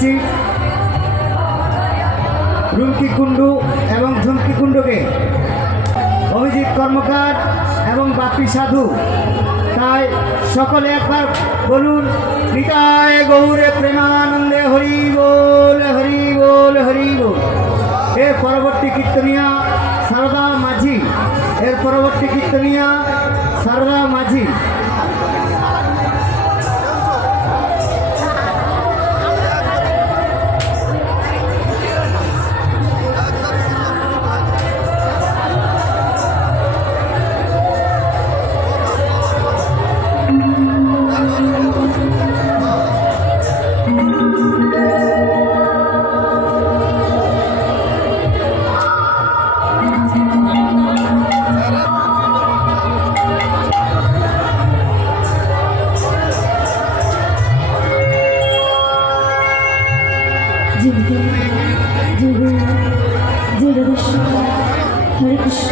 জানাচ্ছি রুমকি কুণ্ডু এবং ঝুমকি কুণ্ডুকে, অভিজিৎ কর্মকার এবং বাপি সাধু। তাই সকলে একবার বলুন, নিতায় গৌরে প্রেমানন্দে হরি বল হরি বল হরি বল। এর পরবর্তী কীর্তনিয়া সারদা মাঝি, এর পরবর্তী কীর্তনিয়া সারদা মাঝি। হরে কৃষ্ণ।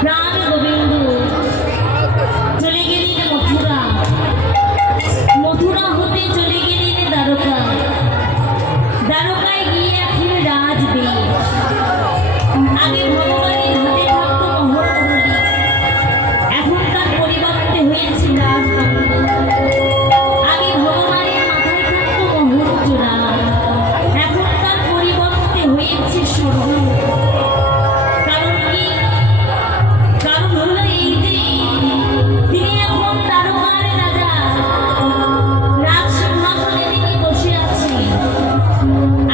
প্রাণ গোবিন্দ চলে গেলেন মথুরা, মথুরা হতে চলে গেলেন দ্বারকা, দ্বারকায় গিয়ে এখন রাজবেশ। আগে ভগবানের হাতে থাকতো মোহরমুরলী, এখন তার পরিবর্তে হয়েছে রাজনগর। আগে ভগবানের মাথায় থাকতো মোহরচূড়া, এখন তার পরিবর্তে হয়েছে স্বর্ণ। কারণ কি? কারণ হলো এই যে তিনি এখন দ্বারকার রাজা, রাজ সিংহাসনে তিনি বসে আছেন।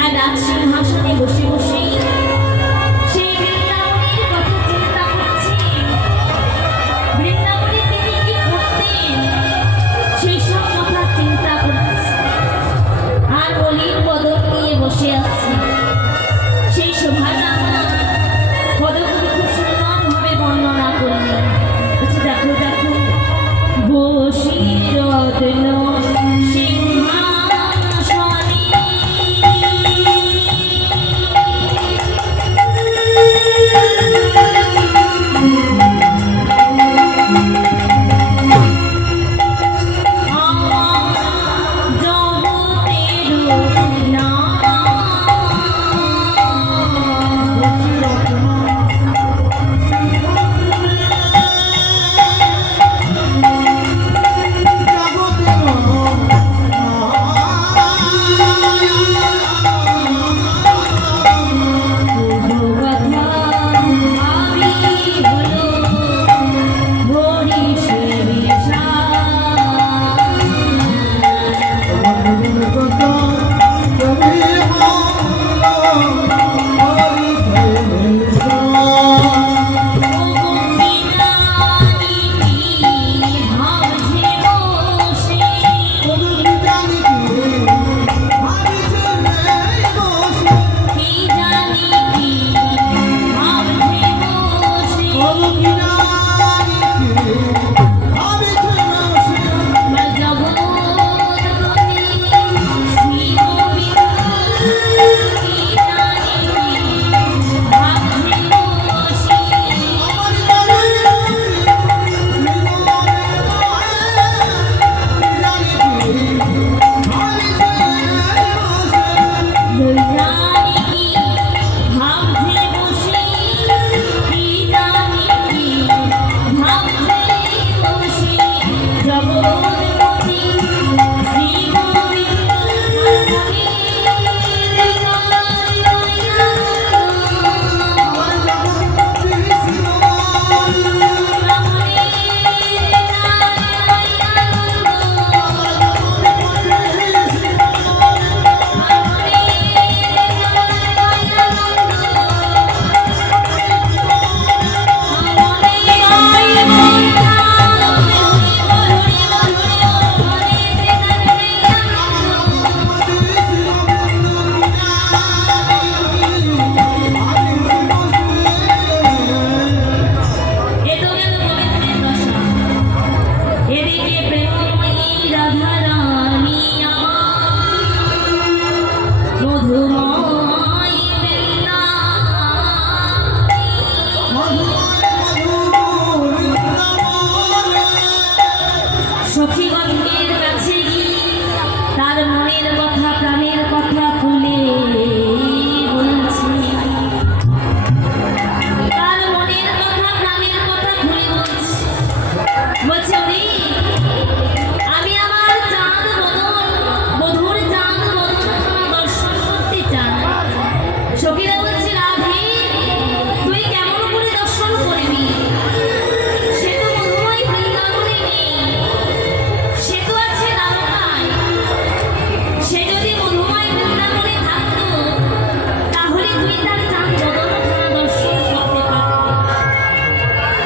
আর রাজ সিংহাসনে বসে বসে সেই বৃন্দাবনের কথা চিন্তা করছেন। বৃন্দাবনে তিনি কি করতেন সেই সব কথা চিন্তা করছে। আর অলির পদক নিয়ে বসে আছে। সেই শোভাটা পদকগুলি খুব সুন্দরভাবে বর্ণনা করলেন। দেখো দেখো বসি রত্ন সিংহাসনে, কি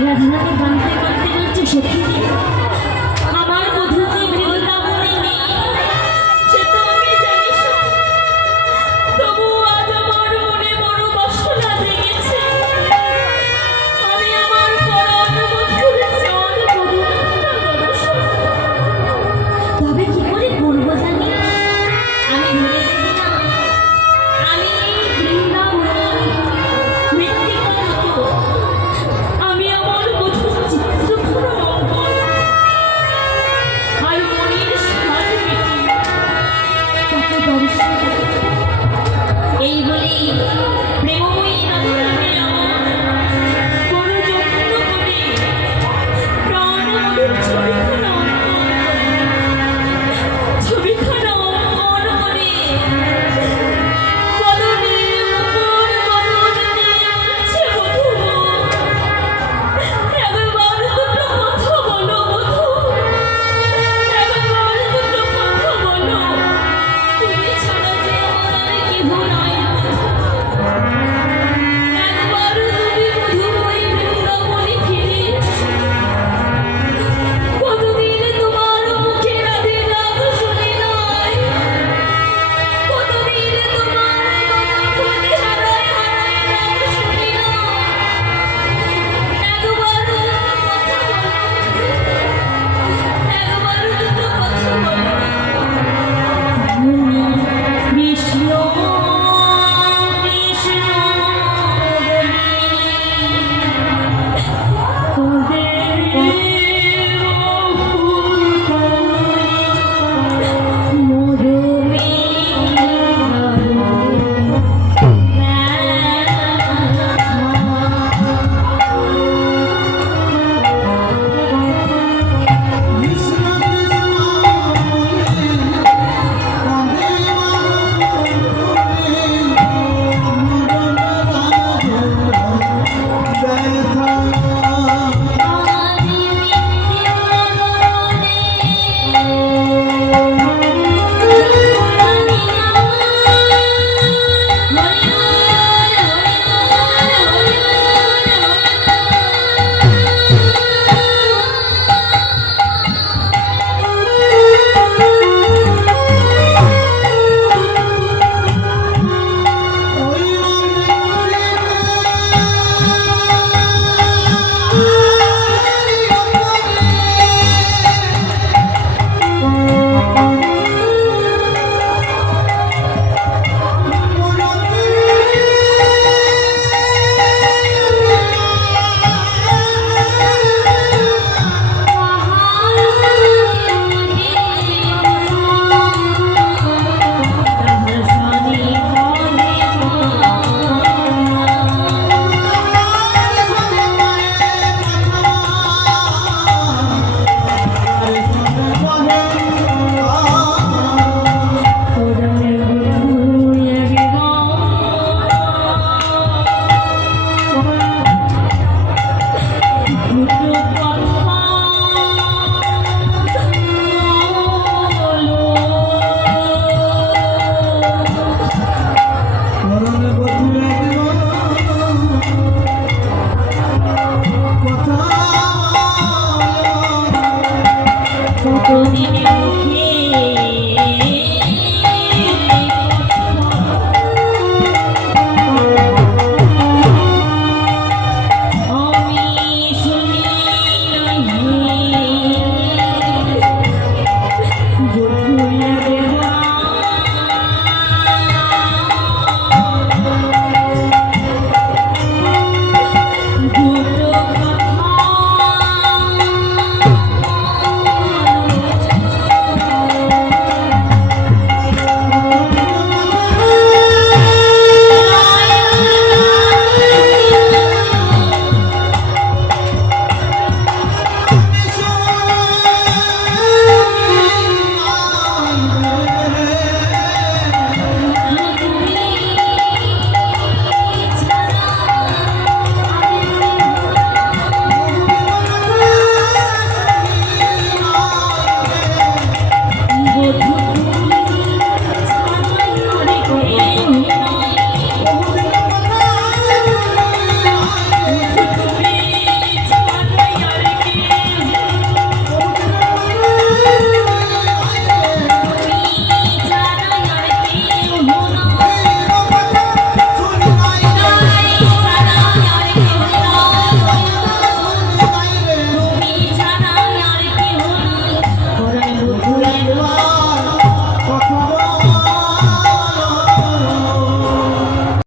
রাধারানী কাঁদতে কাঁদতে বলছে, সখী